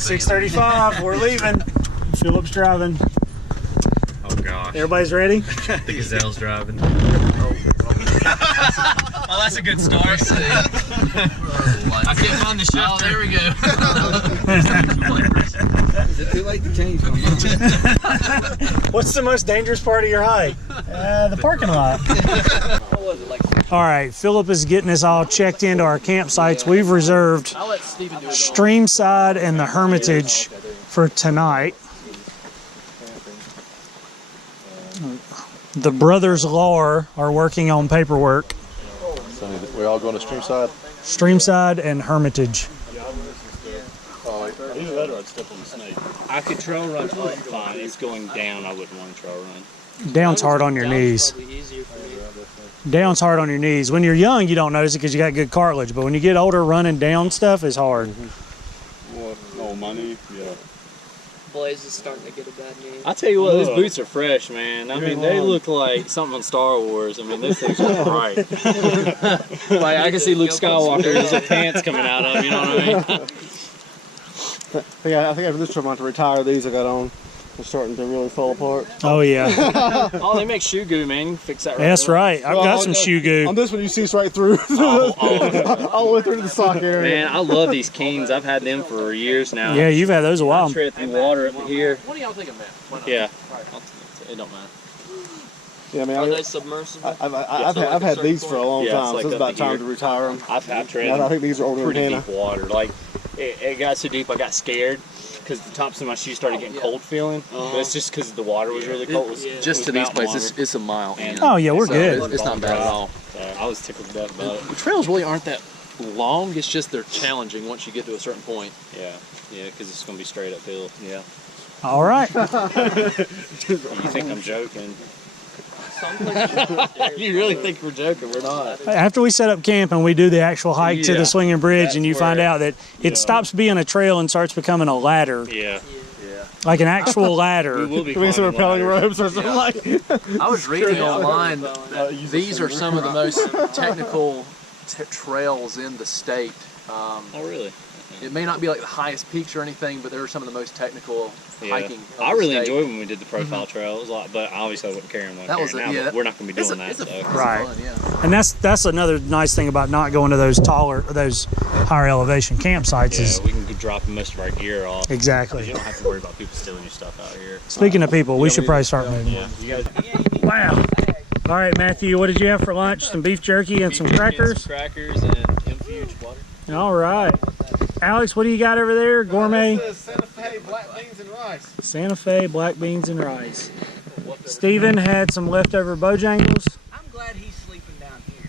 6:35. We're leaving. Philip's driving. Oh gosh. Everybody's ready? I think Gazelle's driving. Oh, that's a good start. I can't find the shifter. Oh, there we go. Is it too late to change my mind? What's the most dangerous part of your hike? The parking lot. All right, Philip is getting us all checked into our campsites. We've reserved Streamside and the Hermitage for tonight. The brothers Lahr are working on paperwork. So we're all going to Streamside? Streamside and Hermitage. Either that or I'd step on the snake. I could trail run up fine. It's going down. I wouldn't want to trail run. Down's hard on your knees. Down's hard on your knees. When you're young, you don't notice it because you got good cartilage. But when you get older, running down stuff is hard. What? Oh, my knee? Yeah. Blaze is starting to get a bad knee. I tell you what, these boots are fresh, man. I mean, they look like something on Star Wars. I mean, this thing's right. Like, I can see Luke Skywalker, there's pants coming out of him, you know what I mean? I think after this trip I'm going to retire these I got on. They're starting to really fall apart. Oh, yeah. Oh, they make shoe goo, man. You can fix that right That's now. right. I've got some shoe goo. On this one, you see it's right through. All the way through to the sock area. Man, I love these Kings. I've had them for years now. Yeah, you've had those a while. I tread through water up here. What do y'all think of that? Yeah. It don't matter. Yeah, man. Are they submersible? I've had these for a long time, like so it's about time to retire them. I've tread I think these are older than pretty Hannah. deep water. Like, it got so deep I got scared because the tops of my shoes started getting cold feeling. But it's just because the water was really cold. Just to these places, it's a mile in. Oh, yeah, we're good. It's not bad at all. I was tickled to death about it. The trails really aren't that long. It's just they're challenging once you get to a certain point. Yeah, because it's going to be straight uphill. Yeah. All right. You think I'm joking? You really think we're joking? We're not. After we set up camp and we do the actual hike to the swinging bridge, and you find out that it stops being a trail and starts becoming a ladder. Yeah. Like an actual ladder. We will be Give me some rappelling ropes or something like. I was reading online these are some of the most technical trails in the state. Oh, really? It may not be like the highest peaks or anything, but there are some of the most technical hiking. I really enjoyed when we did the profile trail. It was a lot, but obviously I wouldn't carry them like that now. But we're not going to be doing that. Right. And that's another nice thing about not going to those higher elevation campsites. Yeah, we can drop most of our gear off. Exactly. You don't have to worry about people stealing your stuff out here. Speaking of people, we should probably start moving. Yeah. You guys. Wow. All right, Matthew, what did you have for lunch? Some beef jerky and some crackers? Some crackers and Infuge water. All right. Alex, what do you got over there? Gourmet? Santa Fe black beans and rice. Santa Fe black beans and rice. Steven had some leftover Bojangles. I'm glad he's sleeping down here.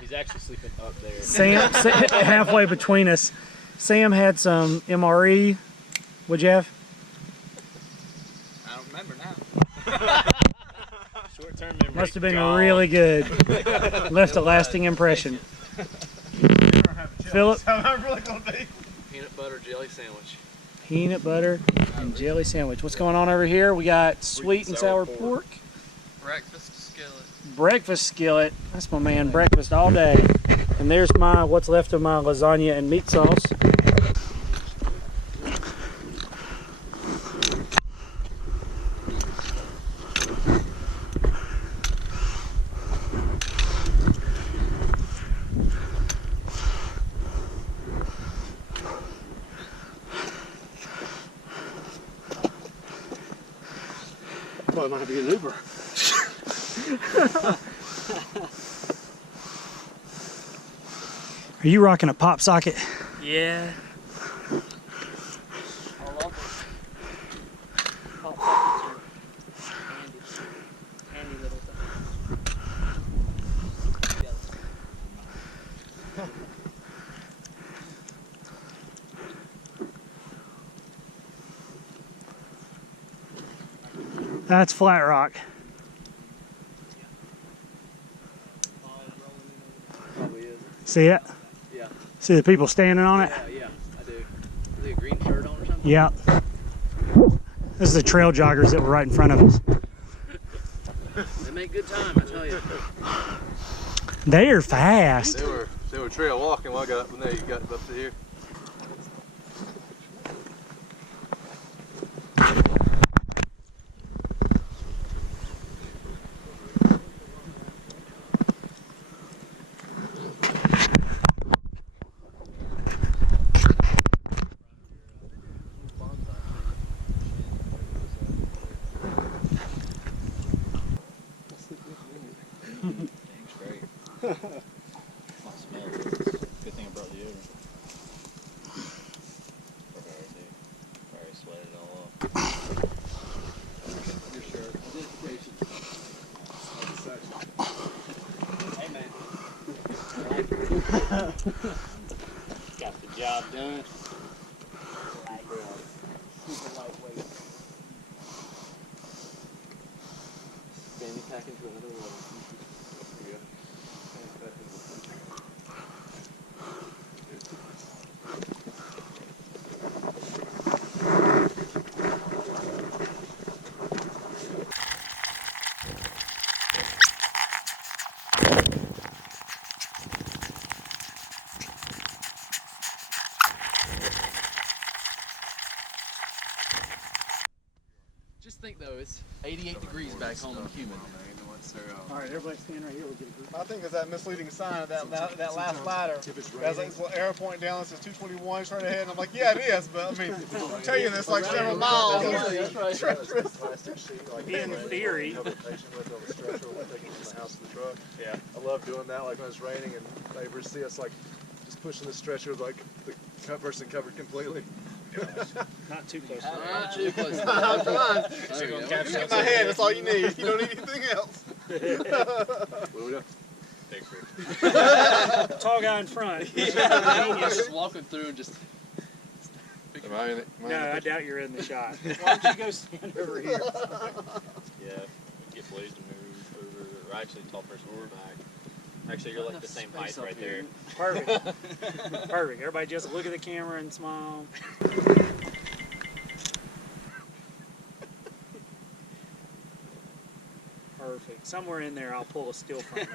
He's actually sleeping up there. Sam, halfway between us. Sam had some MRE. What'd you have? I don't remember now. Short-term memory. Must have been really good. Left a lasting impression. Philip? Peanut butter jelly sandwich. Peanut butter and jelly sandwich. What's going on over here? We got sweet and sour pork. Breakfast skillet. Breakfast skillet. That's my man, breakfast all day. And there's what's left of my lasagna and meat sauce. Probably might have to get an Uber. Are you rocking a pop socket? Yeah. Handy little thing. That's Flat Rock. See it? Yeah. See the people standing on it? Yeah, I do. Is he a green shirt on or something? Yeah. This is the trail joggers that were right in front of us. They make good time, I tell you. They are fast. They were trail walking when you got up to here. Got the job done. Fanny pack into another one. Just think though, it's 88 degrees back home in Cuba. All right, everybody stand right here. We'll get a group. I think it's that misleading sign of that last ladder. That's like this little arrow pointing down that says 221 straight ahead, and I'm like, yeah, it is, but I mean, I'm telling you this like several miles. In theory. Yeah, I love doing that. Like when it's raining and neighbors see us like just pushing the stretcher, like the person covered completely. Not too close. Not too close. Come on. There we go. Just in my head, that's all you need. You don't need anything else. Tall guy in front. Just walking through and just. Am I in it? No, I doubt you're in the shot. Why don't you go stand over here? Yeah, get Blaze to move over, or actually tall person over back. Actually, you're like the same height right there. Perfect. Perfect. Everybody just look at the camera and smile. Perfect. Somewhere in there, I'll pull a still frame.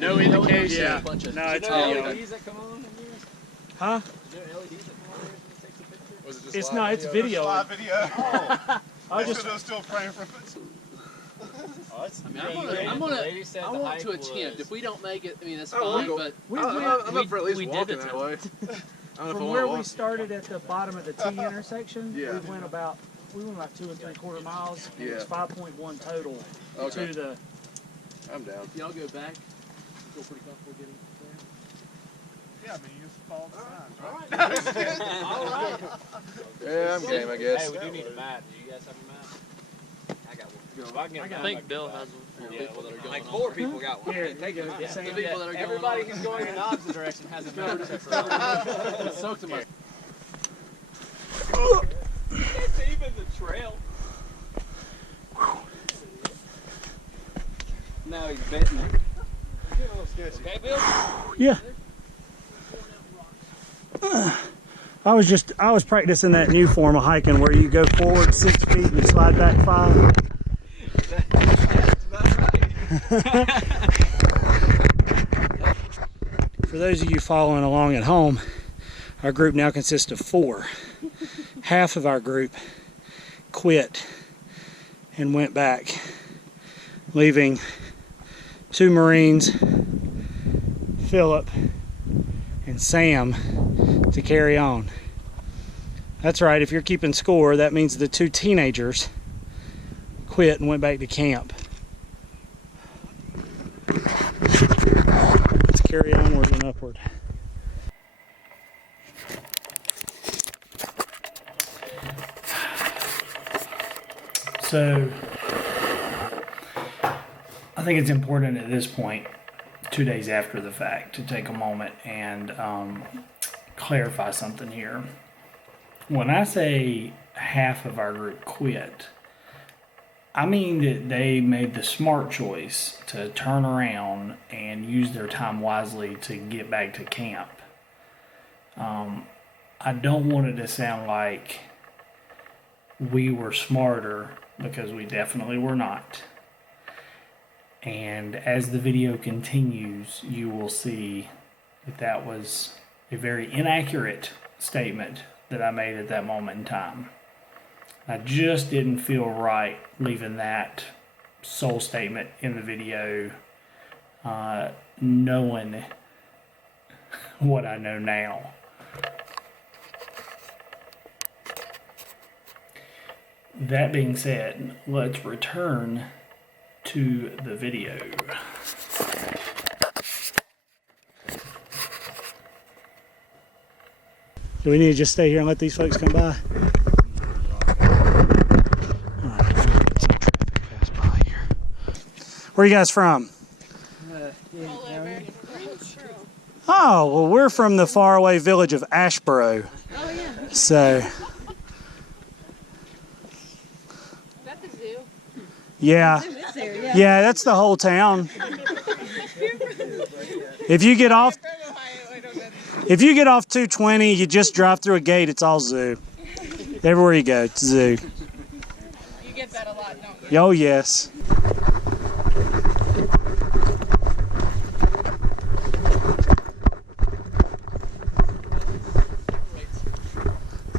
No indication. Yeah. Bunch of, No, it's oh, video. okay. that come on in yours? Huh? Is there LEDs that come on yours that takes a picture? Was it just It's live not. It's video. Live video. I just. Those still frame from it. I mean, I'm gonna I want to attempt. If we don't make it, I mean, that's fine, but I'm up for at least walking that way. From where we started at the bottom of the T intersection, Yeah. we went about 2 3/4 miles. And It was Yeah. 5.1 total Okay. to the. I'm down. y'all go back. Feel pretty comfortable getting there. Yeah, I mean, you just follow the signs, right? All right. Yeah, I'm game, I guess. Hey, we do need a map. Do you guys have a map? I got one. If I can get a map, I think can Bill buy has it. one. Yeah, People that are going Like on. 4 people got one. Here, Hey, take you it. go. The Sam. people that are going Everybody on. who's going in the opposite direction has a map. It's soaked in my. It's even the trail. Now he's betting it. Okay, Bill? Yeah. I was practicing that new form of hiking where you go forward 6 feet and slide back 5. For those of you following along at home, our group now consists of 4. Half of our group quit and went back, leaving 2 Marines, Philip, and Sam to carry on. That's right, if you're keeping score, that means the 2 teenagers quit and went back to camp. Let's carry onward and upward. So, I think it's important at this point, 2 days after the fact, to take a moment and clarify something here. When I say half of our group quit, I mean that they made the smart choice to turn around and use their time wisely to get back to camp. I don't want it to sound like we were smarter, because we definitely were not. And as the video continues, you will see that that was a very inaccurate statement that I made at that moment in time. I just didn't feel right leaving that sole statement in the video, knowing what I know now. That being said, let's return to the video. Do we need to just stay here and let these folks come by? Where are you guys from? Oh, well, we're from the faraway village of Ashboro. Oh, yeah. So, Is that the zoo? yeah. Zoo is there, yeah. Yeah, that's the whole town. If you get off 220, you just drive through a gate, it's all zoo. Everywhere you go, it's zoo. You get that a lot, don't you? Oh, yes.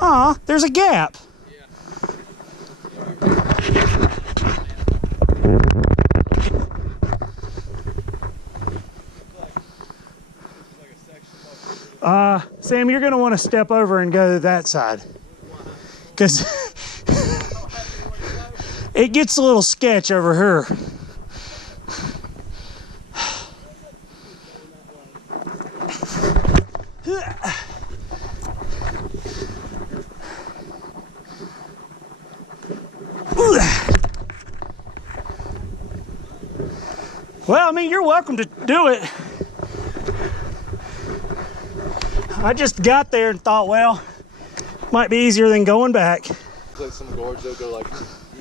Aw, there's a gap. Sam, you're going to want to step over and go to that side. Because it gets a little sketch over here. Well, I mean, you're welcome to do it. I just got there and thought, well, might be easier than going back. Like some gorge, they'll go like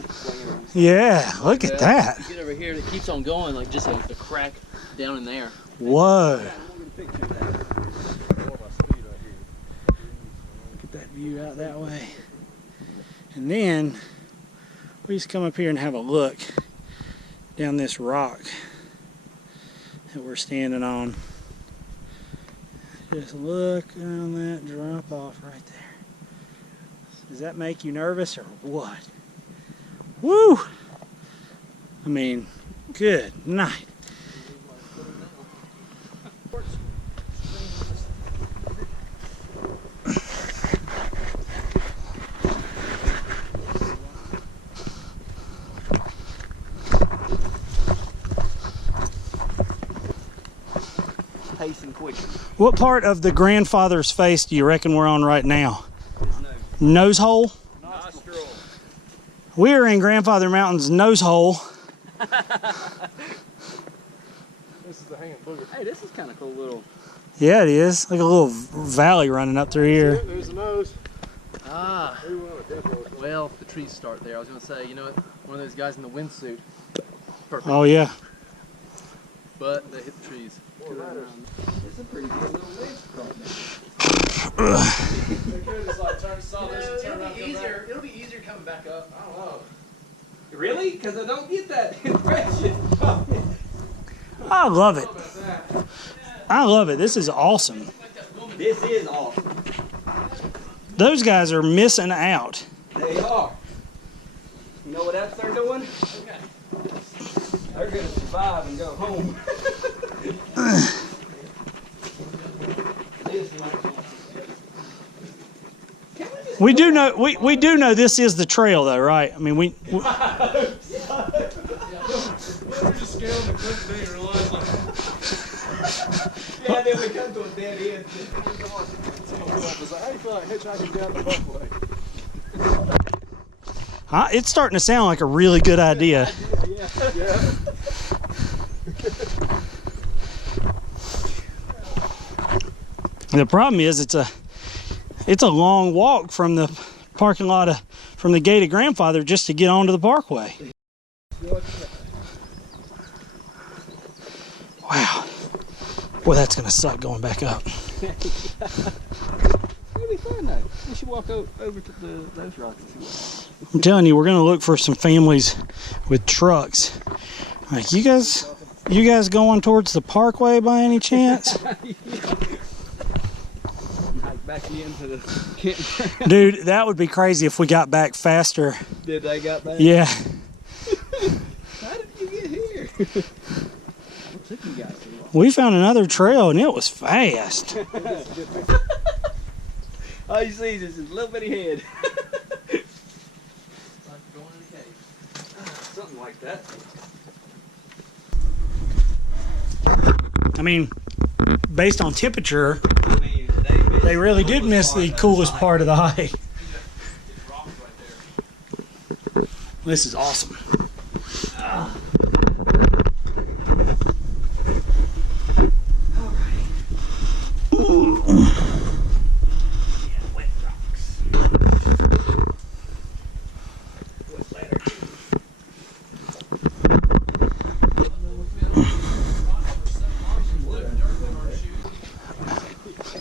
swinging. Yeah, look at that. You get over here and it keeps on going, like just a crack down in there. Whoa. Look at that view out that way. And then we just come up here and have a look down this rock that we're standing on. Just look on that drop off right there. Does that make you nervous or what? Woo! I mean, good night. Pacing quick. What part of the grandfather's face do you reckon we're on right now? Nose hole? Nostril. We are in Grandfather Mountain's nose hole. This is the hanging booger. Hey, this is kind of cool little. Yeah, it is. Like a little valley running up through here. There's the nose. Ah, Maybe one of the dead boys. well, the trees start there. I was going to say, you know what? One of those guys in the windsuit. Perfect. Oh, yeah. But they hit the trees. It's a pretty good little waves across They could just like turn saw this and turn around and come back. It'll be easier coming back up. I don't know. Really? Because I don't get that impression. I love it. I love it. This is awesome. This is awesome. Those guys are missing out. They are. You know what else they're doing? They're going to survive and go home. We do know we do know this is the trail though, right? I mean we We're just scaling the cliff thing and realize like. Yeah, then we come to a dead end. It's like, how do you feel like hitchhiking down the Buffalo? it's starting to sound like a really good idea. Yeah. The problem is it's a long walk from the parking lot from the gate of Grandfather just to get onto the parkway. Wow. Boy, that's gonna suck going back up. It'll be fun though. We should walk over to those rocks and see what. I'm telling you, we're gonna look for some families with trucks. Like you guys going towards the parkway by any chance? Hike back into the campground. Dude, that would be crazy if we got back faster. Did they got back? Yeah. How did you get here? What took you guys so long? We found another trail and it was fast. All you see is this little bitty head. Like going in a cave. Something like that. I mean, based on temperature, I mean, they really did miss the coolest part of the hike. This is awesome.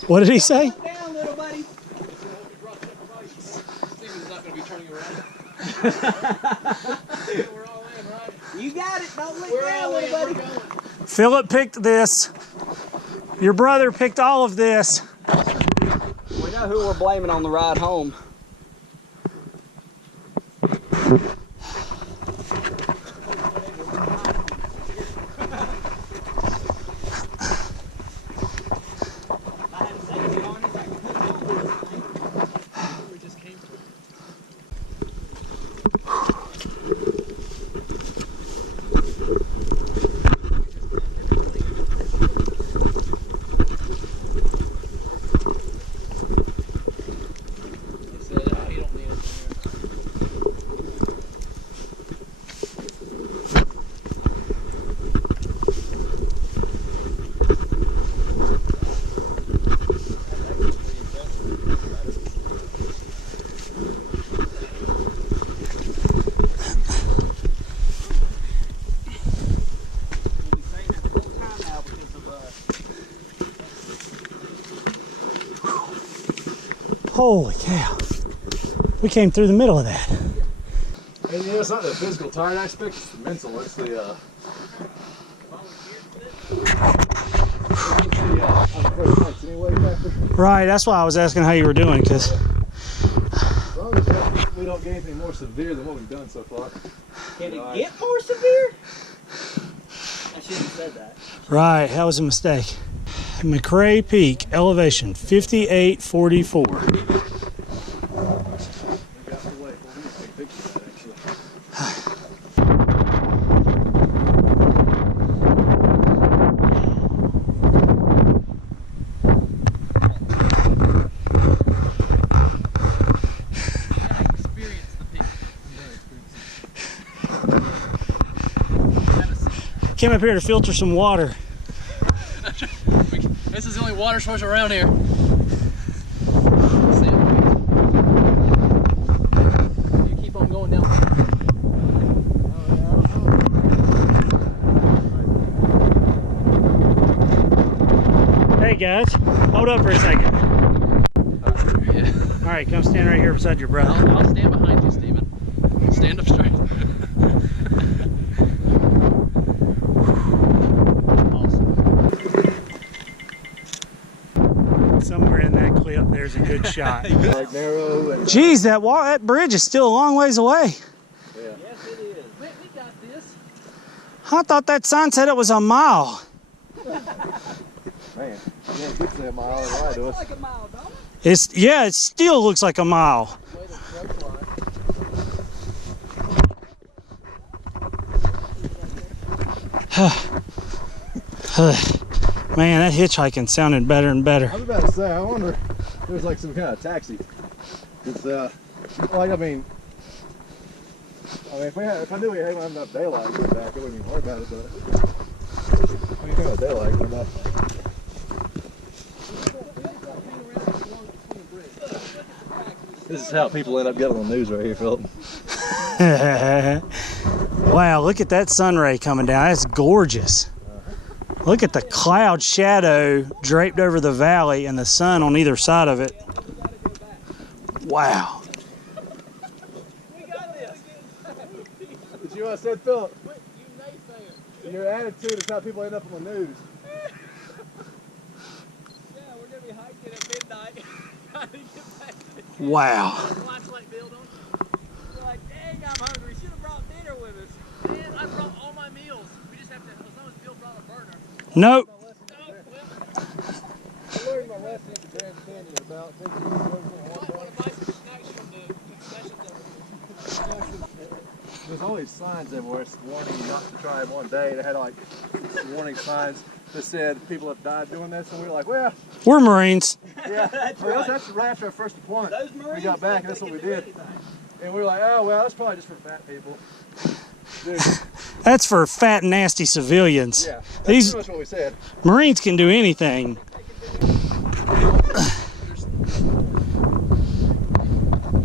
What did he say? Down, little buddy. Steven's not going to be turning around. We're all in, right? You got it. Don't look down, little buddy. Philip picked this. Your brother picked all of this. We know who we're blaming on the ride home. Holy cow. We came through the middle of that. And you know, it's not the physical tired aspect, it's the mental. It's the Right, that's why I was asking how you were doing, because as long as we don't get anything more severe than what we've done so far. Can it get more severe? I shouldn't have said that. right, that was a mistake. McRae Peak, elevation 5844. Came up here to filter some water. This is the only water source around here. You keep on going down. Hey guys, hold up for a second. Yeah. All right, come stand right here beside your brother. I'll stand behind you, Steven. Stand up straight. Somewhere in that clip, there's a good shot. Like narrow and Geez, that bridge is still a long ways away. Yes, it is. We got this. I thought that sign said it was a mile. man, you can't get to that mile and ride to us. Like a mile, don't it? Yeah, it still looks like a mile. Man, that hitchhiking sounded better and better. I was about to say, I wonder if there's like some kind of taxi. It's like I mean, if I knew we hadn't have enough daylight to get back, I wouldn't even worry about it. But when you think about daylight, what about? This is how people end up getting on the news right here, Philip. Wow, look at that sun ray coming down. That's gorgeous. Look at the cloud shadow draped over the valley and the sun on either side of it. Wow. Did you know what I said, Philip? Your attitude is how people end up on the news. Yeah, we're going to be hiking at midnight. Trying to get back to the Wow. flashlight build on. We're like, dang, I'm hungry. Should have brought dinner with us. Man, I brought all my meals. We just have to, as long as Bill brought a burner. Nope. I learned my lesson at the Grand Canyon about taking There's always signs everywhere warning you not to try it one day. They had like warning signs that said people have died doing this, and we were like, well, We're Marines. yeah, That's well, right. that's right after our first deployment. Those Marines, We got back, and that's what we did. And we were like, oh well, that's probably just for fat people. Dude, That's for fat, nasty civilians. yeah, that's These pretty much what we said. Marines can do anything.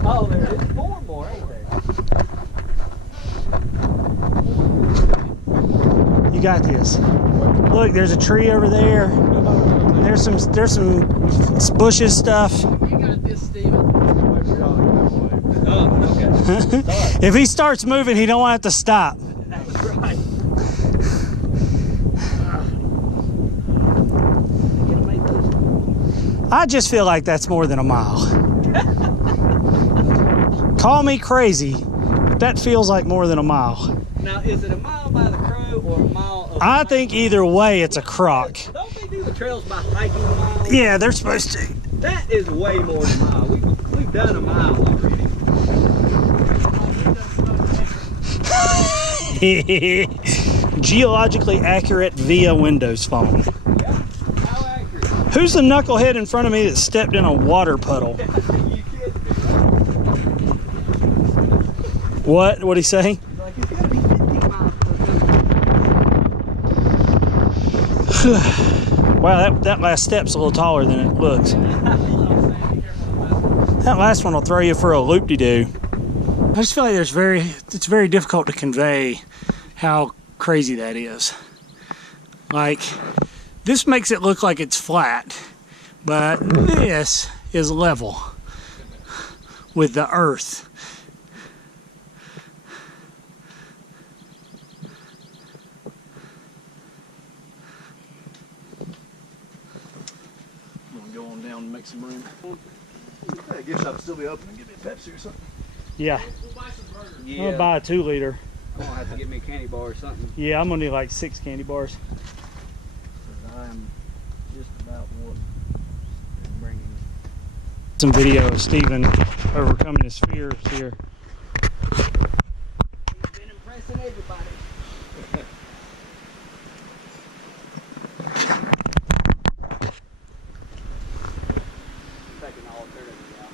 Oh, there's 4 more, ain't there? You got this. Look, there's a tree over there. there's some bushes stuff. You got this, Steven. Oh, okay. If he starts moving, he don't want to have to stop. That's right. I just feel like that's more than a mile. Call me crazy, but that feels like more than a mile. Now, is it a mile by the crow or a mile of I think either way it's a crock. Don't they do the trails by hiking a mile? Yeah, they're supposed to. That is way more than a mile. We've done a mile already. Geologically accurate via Windows Phone. How accurate? Who's the knucklehead in front of me that stepped in a water puddle? You kidding me, What? What'd he say? right? Like, it's gotta be 50 miles per Wow, that last step's a little taller than it looks. That last one will throw you for a loop-de-doo. I just feel like it's very difficult to convey how crazy that is. Like, this makes it look like it's flat, but this is level with the earth. I'm gonna go on down and make some room. I guess I'll still be open and give me a Pepsi or something. Yeah, I'm gonna buy a 2-liter. I'm gonna have to get me a candy bar or something. Yeah, I'm gonna need like 6 candy bars. I'm just about what bringing. Some video of Steven overcoming his fears here. He's been impressing everybody. Taking all alternatives out.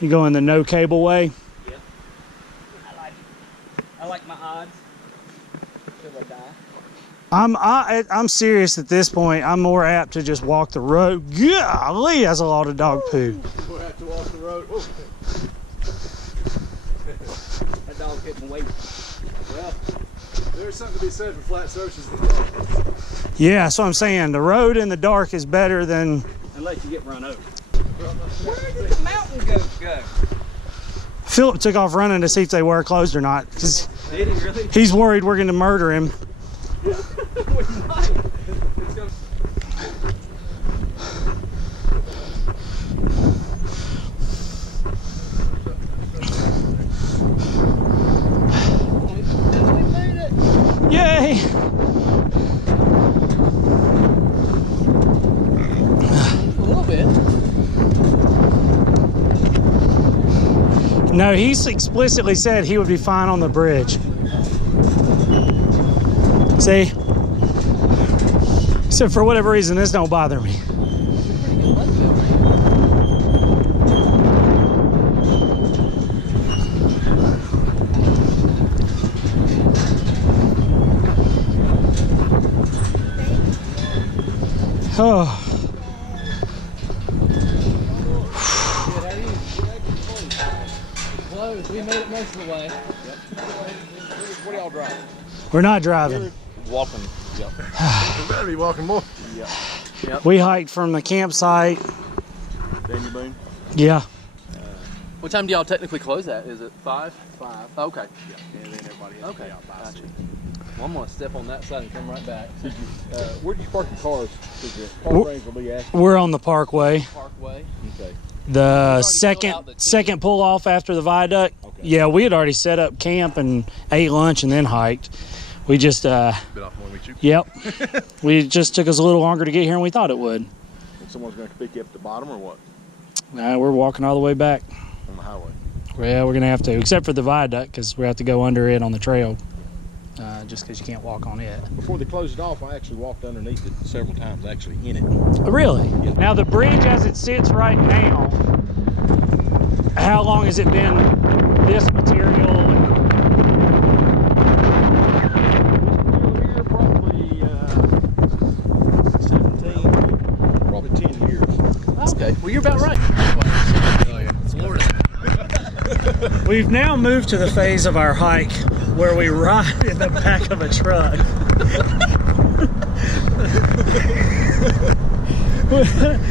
You going the no cable way? Yep. I like my odds. Till I die. I'm serious at this point. I'm more apt to just walk the road. Golly, that's a lot of dog poo. We'll have to walk the road. Oh. That dog hitting weight. Well, there's something to be said for flat surfaces. Yeah, that's what I'm saying. The road in the dark is better than. Unless you get run over. Where did the mountain goats go? Philip took off running to see if they were closed or not, because Did he really? he's worried we're going to murder him. We might. It's gonna... We made it. Yay! A little bit. No, he's explicitly said he would be fine on the bridge. See? So for whatever reason, this don't bother me. Oh. Close. We made it most of the way. What are y'all driving? We're not driving. Walking. Yep. We better be walking more. We hiked from the campsite. Daniel Boone. Yeah. What time do y'all technically close at? Is it 5? 5. Okay. Yeah, and then everybody has to Okay. be out by Gotcha. 6. Well, I'm gonna step on that side and come right back. Where do you park your cars? Because your Wh- park range will be asking. We're on the Parkway. Parkway. Okay. The already second filled out the second pull off after the viaduct. Okay. Yeah, we had already set up camp and ate lunch and then hiked. We just Bit off when we shoot. yep. We just took us a little longer to get here than we thought it would. And someone's going to pick you up at the bottom or what? We're walking all the way back. On the highway. Yeah, we're gonna have to, except for the viaduct, because we have to go under it on the trail. Just because you can't walk on it. Before they closed it off, I actually walked underneath it several times, actually in it. Really? Now the bridge as it sits right now, how long has it been this material? Here probably 17, probably 10 years. Okay. Well, you're about right. Oh yeah. Florida. We've now moved to the phase of our hike where we ride in the back of a truck.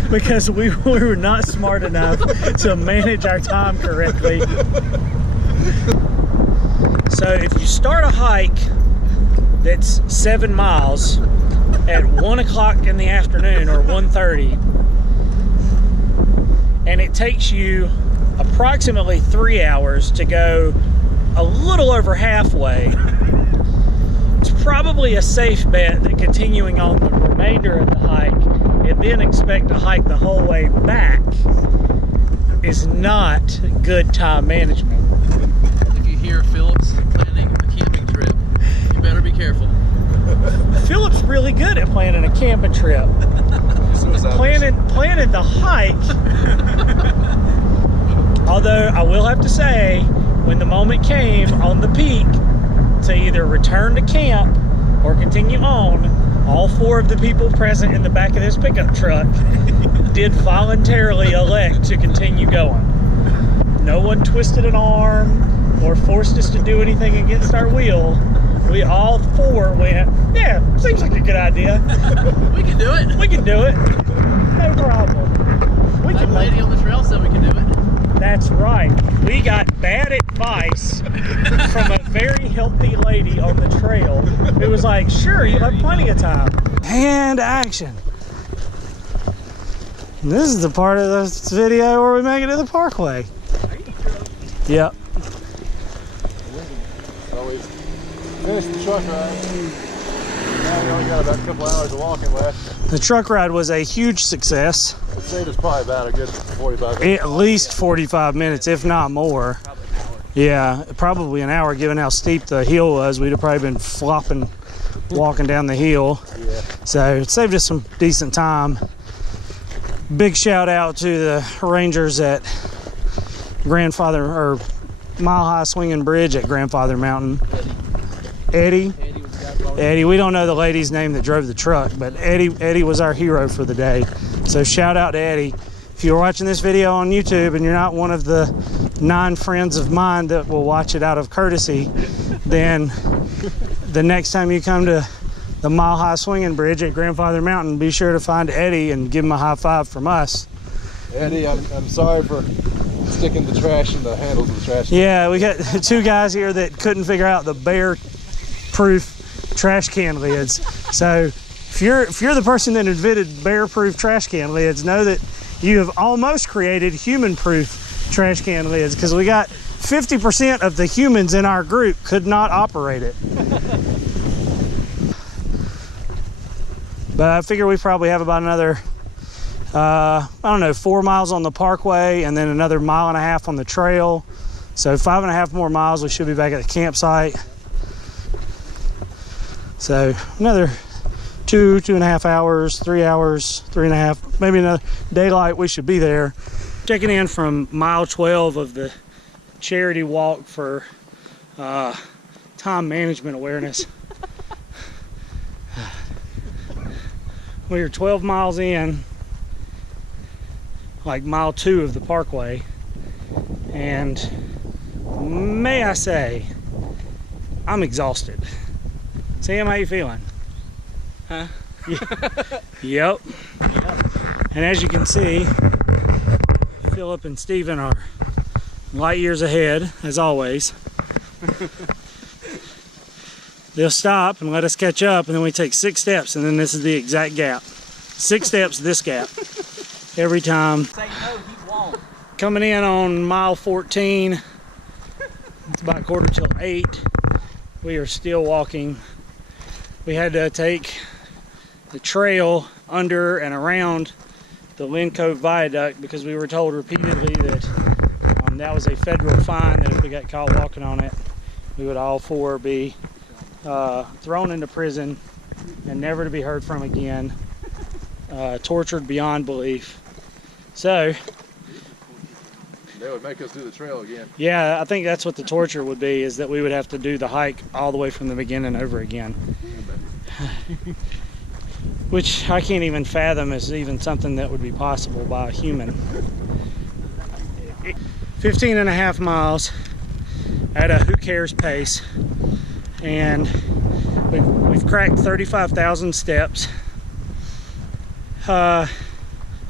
because we were not smart enough to manage our time correctly. So if you start a hike that's 7 miles at 1 o'clock in the afternoon or 1:30, and it takes you approximately 3 hours to go a little over halfway, it's probably a safe bet that continuing on the remainder of the hike and then expect to hike the whole way back is not good time management. If you hear Phillips planning a camping trip, you better be careful. Philip's really good at planning a camping trip. Planning the hike. Although I will have to say, when the moment came on the peak to either return to camp or continue on, all 4 of the people present in the back of this pickup truck did voluntarily elect to continue going. No one twisted an arm or forced us to do anything against our will. We all 4 went, yeah, seems like a good idea. We can do it. We can do it. No problem. We That can lady on the trail said we can do it. That's right. We got bad advice from a very healthy lady on the trail who was like, sure, you have plenty of time. And action. And this is the part of this video where we make it to the parkway. Yep. So we finished the truck ride. Now we only got about a couple hours of walking left. The truck ride was a huge success. It saved us probably about a good 45 minutes. At least 45 minutes, if not more. Yeah, probably an hour, given how steep the hill was. We'd have probably been flopping, walking down the hill. Yeah. So it saved us some decent time. Big shout out to the rangers at Grandfather, or Mile High Swinging Bridge at Grandfather Mountain. Eddie, we don't know the lady's name that drove the truck, but Eddie was our hero for the day. So shout out to Eddie. If you're watching this video on YouTube and you're not one of the 9 friends of mine that will watch it out of courtesy, then the next time you come to the Mile High Swinging Bridge at Grandfather Mountain, be sure to find Eddie and give him a high five from us. Eddie, I'm sorry for sticking the trash in the handles of the trash can. Yeah, we got 2 guys here that couldn't figure out the bear-proof trash can lids. So if you're the person that invented bear-proof trash can lids, know that you have almost created human-proof trash can lids, because we got 50% of the humans in our group could not operate it. But I figure we probably have about another, I don't know, 4 miles on the parkway and then another 1.5 miles on the trail. So 5.5 more miles, we should be back at the campsite. So another 2.5 hours, 3 hours, 3.5, maybe another daylight, we should be there. Checking in from mile 12 of the charity walk for time management awareness. We are 12 miles in, like mile 2 of the parkway, and may I say, I'm exhausted. Sam, how you feeling? Huh? Yep. And as you can see, Philip and Steven are light years ahead, as always. They'll stop and let us catch up, and then we take 6 steps, and then this is the exact gap. 6 steps, this gap. Every time. Say no, he won't. Coming in on mile 14, it's about 7:45. We are still walking. We had to take the trail under and around the Lynn Cove Viaduct because we were told repeatedly that that was a federal fine, that if we got caught walking on it, we would all 4 be thrown into prison and never to be heard from again, tortured beyond belief. So They would make us do the trail again. yeah, I think that's what the torture would be, is that we would have to do the hike all the way from the beginning over again. Which I can't even fathom is even something that would be possible by a human. 15.5 miles at a who cares pace, and we've cracked 35,000 steps.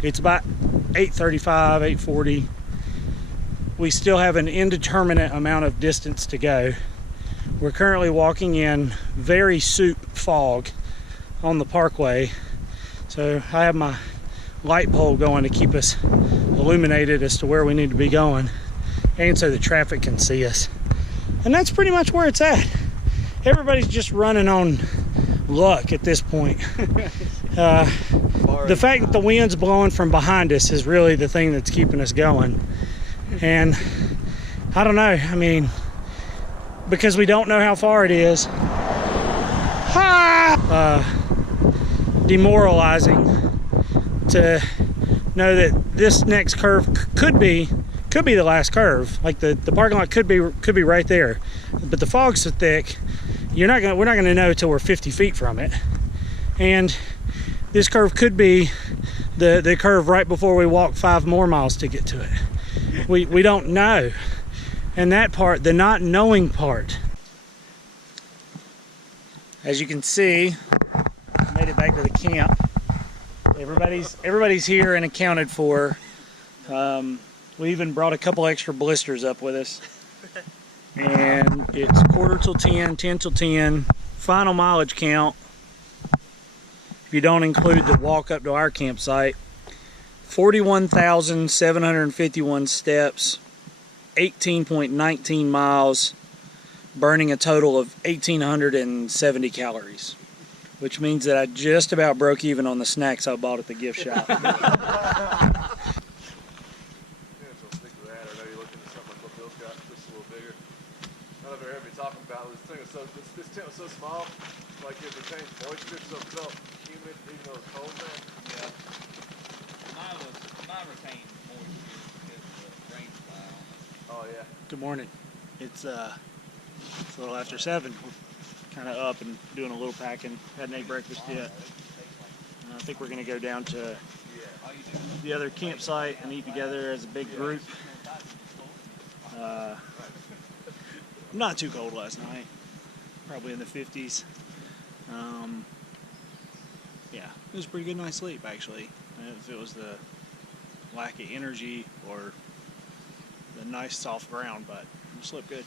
It's about 8:35, 8:40. We still have an indeterminate amount of distance to go. We're currently walking in very soup fog on the parkway. So I have my light pole going to keep us illuminated as to where we need to be going, and so the traffic can see us. And that's pretty much where it's at. Everybody's just running on luck at this point. The fact that the wind's blowing from behind us is really the thing that's keeping us going. And I don't know, I mean, because we don't know how far it is. Demoralizing to know that this next curve could be the last curve. Like the parking lot could be right there, but the fog's so thick, we're not gonna know till we're 50 feet from it. And this curve could be the curve right before we walk 5 more miles to get to it. We don't know. And that part, the not knowing part. As you can see, I made it back to the camp. Everybody's here and accounted for. We even brought a couple extra blisters up with us. And it's 10:15 till 10, 10 till 10. Final mileage count, if you don't include the walk up to our campsite, 41,751 steps, 18.19 miles, burning a total of 1,870 calories, which means that I just about broke even on the snacks I bought at the gift shop. This tent was so small, like it retains moisture, so it felt humid even though it's cold there. Yeah. Mine retained moisture because of the rain style. Oh yeah. Good morning. It's a little after 7. We're kind of up and doing a little packing. Hadn't ate breakfast yet. I think we're going to go down to the other campsite and eat together as a big group. Not too cold last night. Probably in the 50s. Yeah, it was a pretty good night's sleep actually. If it was the lack of energy or the nice soft ground, but I slept good.